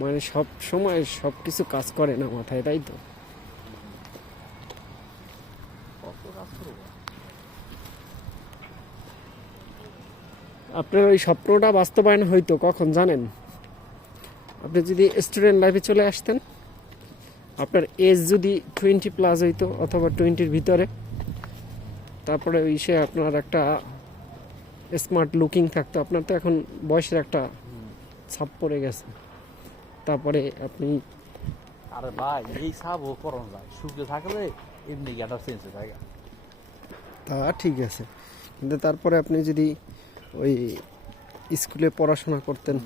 মানে সব সময় সব কিছু কাজ করে না মাথায়, তাই তো? কত কাজ করবো? আপনার ওই স্বপ্নটা বাস্তবায়ন হইতো কখন জানেন? আপনি যদি স্টুডেন্ট লাইফে চলে আসতেন, আপনার এজ যদি 20+ হইতো অথবা 20-র ভিতরে, তারপরে ওই সে আপনার একটা স্মার্ট লুকিং থাকতো। আপনার তো এখন বয়সের একটা ছাপ পড়ে গেছে। তারপরে আপনি আরে ভাই, এই সাবও করণ যায় সুখে থাকলে এমনি জ্ঞানটা চেঞ্জ হয়ে থাকে। তা ঠিক আছে, কিন্তু তারপরে আপনি যদি ওই স্কুলে পড়াশোনা করতেন,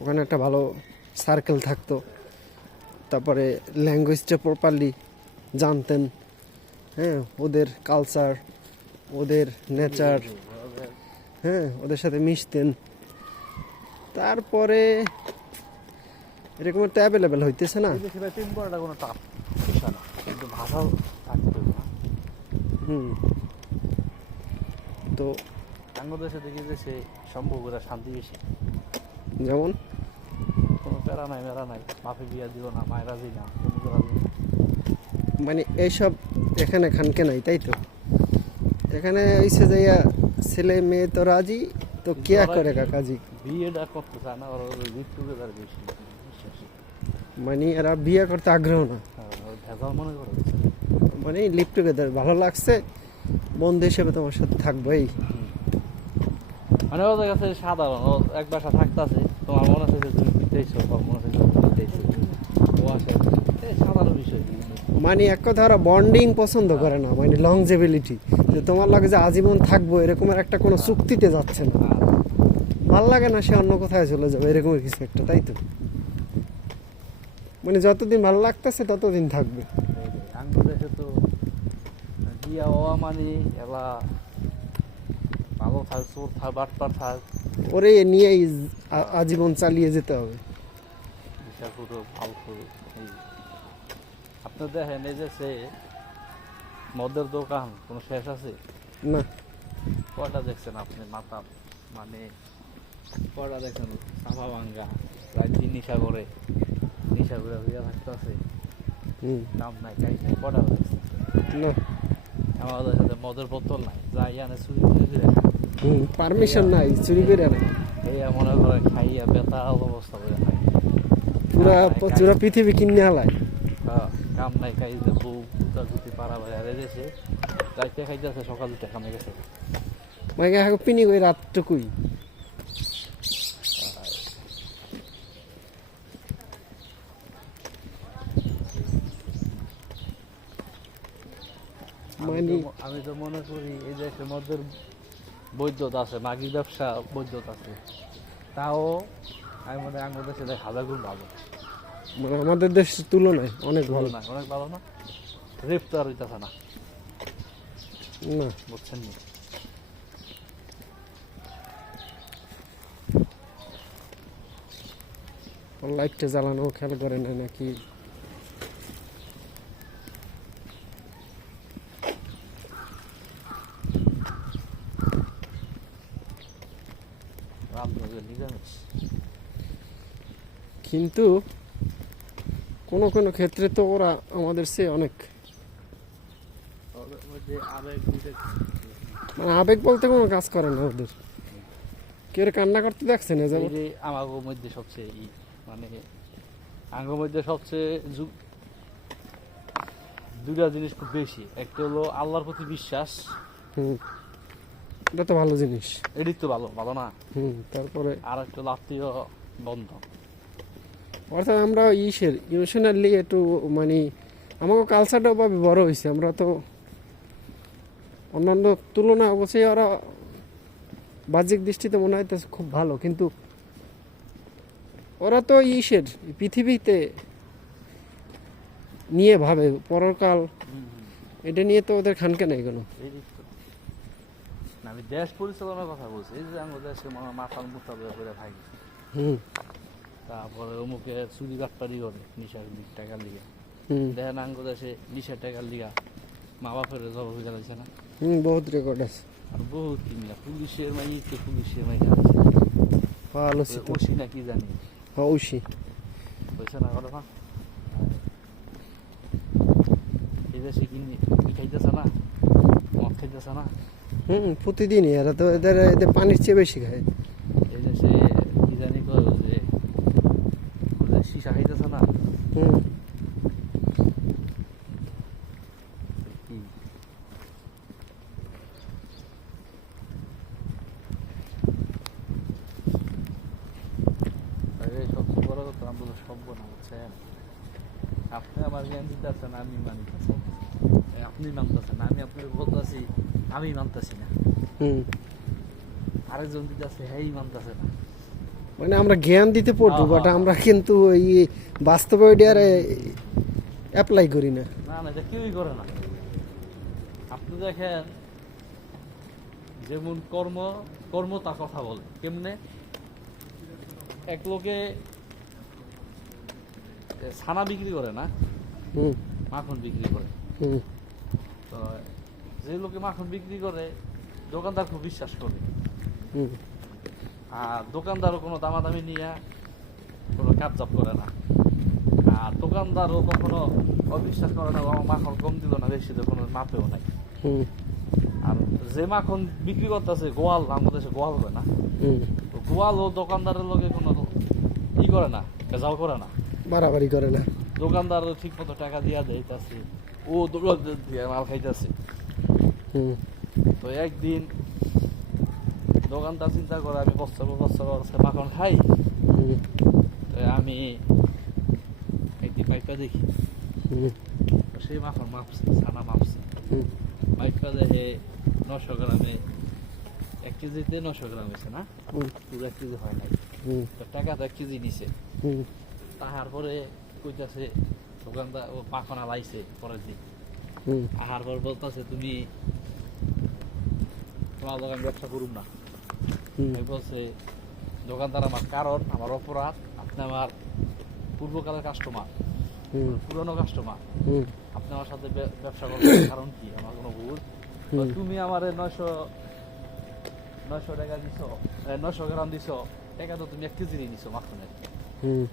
ওখানে একটা ভালো সার্কেল থাকতো, তারপরে ল্যাঙ্গুয়েজটা প্রপারলি জানতেন, হ্যাঁ, ওদের কালচার, ওদের নেচার, হ্যাঁ, ওদের সাথে মিশতেন, তারপরে এরকম একটা অ্যাভেলেবেল হইতেছে না। সেটা প্রেম করাটা কোনো টাফ বিষয় না, কিন্তু ভাষাও থাকতে হবে না। তো বাংলাদেশে দেখি যে সে সম্পর্কটা শান্তি বেশি, যেমন কোনো প্যারা নাই মেরা নাই, বাপে বিয়া দিব না, মায়ের রাজি না, তুমি তো রাজি না। মানে এইসব এখানে খানকে নাই, তাই তো? এখানে হইছে যাইয়া ছেলে মেয়ে তো রাজি, তো কেয়া করে কাকাজি। বিয়েটা করতে চায় না, ওরা লিভ টুগেদার বেশি বিশ্বাস। মানে এরা বিয়ে করতে আগ্রহ না, ভেজাল মনে করে। মানে লিভ টুগেদার ভালো লাগছে, বন্ধু হিসেবে তোমার সাথে থাকবো এই। মানে ওদের কাছে সাধারণ, ও এক বাসা থাকতেছে, তোমার মনে আছে যে তুমি দিতেইছো, বা মনে আছে যে তুমি দিতেইছো, ও আসে সাধারণ বিষয়। মানে এক কথা ওরা বন্ডিং পছন্দ করে না, মানে লংজেবিলিটি, যে তোমার লাগে যে আজীবন থাকবো এরকমের একটা কোনো চুক্তিতে যাচ্ছে না। ভাল লাগে না, সে অন্য কোথায় চলে যাবে, এরকমের কিছু একটা, তাই তো? মানে যতদিন ভালো লাগতেছে ততদিন থাকবে। বাংলাদেশে তো বিয়া হওয়া মানে এলা ভালো থাক, চোর থাক, বাটপার থাক, ওরে নিয়েই আজীবন চালিয়ে যেতে হবে। বিশাল পুরো ভালো পুরো। আপনি দেখেন এই যে সে মদের দোকান কোনো শেষ আছে না, কয়টা দেখছেন আপনি? মাথা মানে কয়টা দেখছেন? সাফা ভাঙ্গা রাত দিন নিশা করে হইয়া থাকতে আছে, নাম নাই কাজ নাই, কয়টা দেখছেন? না, আমাদের সাথে মদের বোতল নাই, যাই আনে চুরি করে ফিরে পারমিশন নাই, চুরি করে না, এই মনে করে খাইয়া বেতা অবস্থা করে খাই, পুরা পৃথিবী কিনে হালায়। কাম নাই খাই যে বউ পুতা গুতি পাড়া বাইরে গেছে, রাইতে খাইতেছে, সকাল 2টা কামে গেছে। মানে পিনি ওই রাতটুকুই। আমি তো মনে করি এই দেশের মধ্যে বৈধতা আছে, মাগি ব্যবসা বৈধতা আছে, তাও আমি মনে হয় আমাদের দেশে হাজার গুণ ভালো, মানে আমাদের দেশের তুলনায় অনেক ভালো। না অনেক ভালো না, রেপ তো আর হইতেছে না, না বুঝছেন নি? লাইটটা জ্বালানো খেয়াল করে না নাকি? কিন্তু কোনো কোনো ক্ষেত্রে তো ওরা আমাদের চেয়ে অনেক, মানে আবেগ বলতে কোনো কাজ করে না ওদের। কেউ কান্না করতে দেখছে না, যেমন আমার মধ্যে সবচেয়ে মানে আঙ্গের মধ্যে সবচেয়ে দুইটা জিনিস খুব বেশি, একটা হলো আল্লাহর প্রতি বিশ্বাস, এটা তো ভালো জিনিস, এদিক তো ভালো ভালো না, তারপরে আর একটা হলো আত্মীয় বন্ধন। অর্থাৎ আমরা ইমোশনালি একটু মানে আমাকে কালচারটা ওভাবে বড় হয়েছে, আমরা তো অন্যান্য তুলনা অবশ্যই ওরা বাহ্যিক দৃষ্টিতে মনে হয় খুব ভালো, কিন্তু ওরা তো পৃথিবীতে নিয়ে ভাবে, পরকাল এটা নিয়ে তো ওদের খানকে নাই কোনো। আমি দেশ পরিচালনার কথা বলছি, এই যে আমাদের দেশে মাথার মুখা করে থাকি, তারপরে অমুকে চুরি বাটপারি করে নিশার টাকার লিগা, দেখেন আঙ্গ দেশে নিশার টাকার লিগা মা বাপের জবাব জানাইছে না? বহুত রেকর্ড আছে, আর বহুত কিনা পুলিশের পুলিশের ভালো ওসি না কি জানি, ঔষি হয়েছে না ঘটনা? এই দেশে কিনি খাইতেছে না, মদ খাইতেছে না। প্রতিদিনই এরা তো এদের এদের পানির চেয়ে বেশি খায়। এই দেশে কি জানি কয় যে সীসা খাইতেছে না। হুম কি সবচেয়ে বড় কথা আমরা সভ্য না, বুঝছেন? আপনি আমার জ্ঞান দিতে আছেন, আমি মানতেছি। আপনি মানতেছেন, আমি আপনাকে বলতেছি, আমি মানতেছি না। হুম আরেকজন দিতে আছে, হ্যাঁ মানতেছে না। মানে আমরা জ্ঞান দিতে পড়বো, হ্যাঁ, বাট হ্যাঁ, আমরা কিন্তু ওই বাস্তবে ওইটা আর অ্যাপ্লাই করি না। না না, এটা কেউই করে না। আপনি দেখেন, যেমন কর্ম তা কথা বলে কেমনে। এক লোকে ছানা বিক্রি করে না, হুম মাখন বিক্রি করে। হুম তো যে লোকে মাখন বিক্রি করে দোকানদার খুব বিশ্বাস করে, হুম আর দোকানদারও কোনো দামাদামি নিয়ে কোনো কাপজাপ করে না। আর দোকানদারও কখনো অবিশ্বাস করে না, আমার মাখন কম দিল না বেশি দিল, কোনো মাপেও নাই। হুম আর যে মাখন বিক্রি করতেছে গোয়াল, আমাদের দেশে গোয়াল হয় না, হুম তো গোয়াল ও দোকানদারের লগে কোনো ই করে না, ভেজাল করে না। বাড়াবাড়ি করে না। দোকানদার ঠিক মতো টাকা দিয়া দিতেছে, ও দোকানদার দিয়ে মাল খাইতেছে। হুম তো একদিন দোকানদার চিন্তা করে আমি বস্তা মাখন খাই। হুম তো আমি একদিন মাইপা দেখি, হুম তো সেই মাখন মাপছে, ছানা মাপছে। হুম মাইপা দেখে 900 গ্রামে, 1 কেজিতে 900 গ্রাম হয়েছে না, হুম পুরো 1 কেজি হয় নাই। হুম তো টাকা তো 1 কেজি নিছে। হুম তারপরে কইতাছে দোকানদার, ও মাখন আলাইছে পরের দিন। হুম আহার পর বলতেছে তুমি তোমার দোকান ব্যবসা করুন না। হুম আমি বলছে দোকানদার আমার কারণ, আমার অপরাধ, আপনি আমার পূর্বকালের কাস্টমার, হুম পুরনো কাস্টমার, হুম আপনি আমার সাথে ব্যবসা করবেন কারণ কি, আমার কোনো ভুল? তো হুম তুমি আমার 900 টাকা দিছো, 900 গ্রাম দিছো, টাকা তো তুমি 1 কেজি নিছো মাখনের। হুম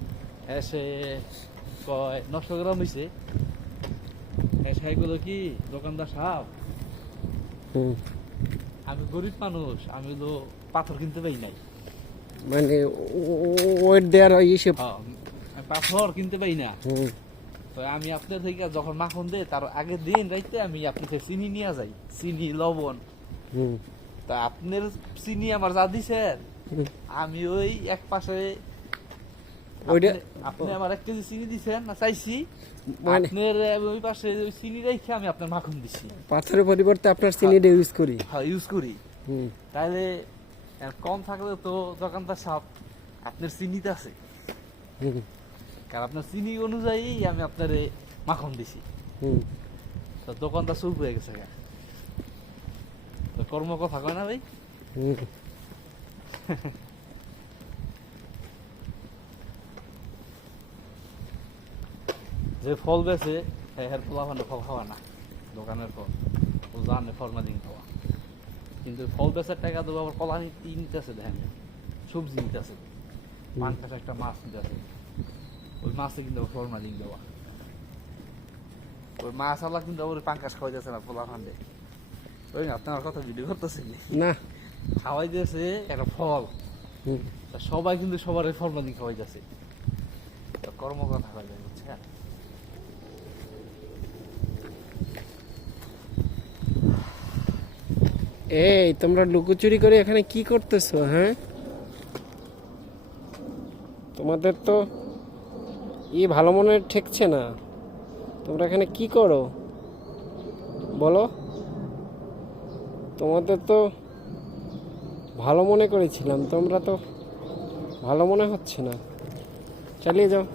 এসে কয় 900 গ্রাম হয়েছে। এসে এগুলো কি দোকানদার সাহেব, হুম আমি গরিব মানুষ, আমি তো পাথর কিনতে পাই নাই। মানে ওয়েট দেওয়ার ইসে। আমি পাথর কিনতে পাই না। হুম তো আমি আপনার থেকে যখন মাখন দেয় তার আগের দিন রাইতে আমি আপনার থেকে চিনি নিয়ে যাই, চিনি লবণ। হুম তা আপনার চিনি আমার যা দিছেন, হুম আমি ওই এক পাশে ওইটা আপনি আমার 1 কেজি চিনি দিছেন না চাইছি, মানে আপনার ওই পাশে ওই চিনি রেখে আমি আপনার মাখন দিছি। পাথরের পরিবর্তে আপনার চিনিটা ইউজ করি। হ্যাঁ, ইউজ করি। হুম তাহলে কম থাকলে তো দোকানদার সাহেব আপনার চিনিতে আছে, হুম কারণ আপনার চিনি অনুযায়ী আমি আপনার মাখন দিছি। হুম তো দোকানদার চুপ হয়ে গেছে গা। তো কর্ম কথা কয় না ভাই। হুম যে ফল বেছে হ্যাঁ পোলা ফল খাওয়া না, দোকানের ফল ও জানে ফরমালিন খাওয়া। কিন্তু ফল বেচার টাকা দেবো আবার কলা নিতেছে, দেখেন সবজি নিতেছে, পাঙ্কাশ একটা মাছ নিতেছে, ওই মাছে কিন্তু ফরমালিন দেওয়া। ওই মাছ আলা কিন্তু ওই পাঙ্কাশ খাওয়াইতেছে না পোলা ফান্ডে। ওই আপনার কথা ভিডিও করতেছে না। খাওয়াই দিয়েছে একটা ফল, হুম তা সবাই কিন্তু সবার ফরমালিন খাওয়াইতেছে। কর্ম কথা হয় বুঝছেন। এই তোমরা লুকোচুরি করে এখানে কি করতেছো? হ্যাঁ, তোমাদের তো ভালো মনে ঠেকছে না। তোমরা এখানে কি করো বলো? তোমাদের তো ভালো মনে করেছিলাম, তোমরা তো ভালো মনে হচ্ছে না। চালিয়ে যাও।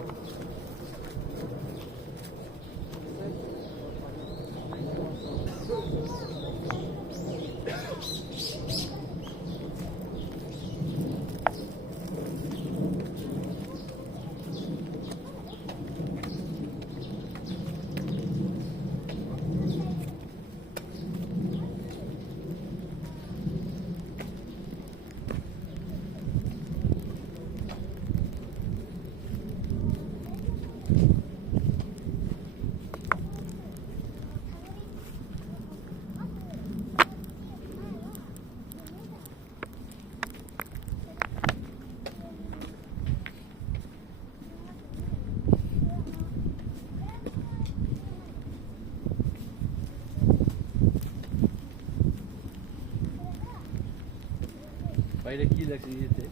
বাইরে কি লাগছে ইয়েতে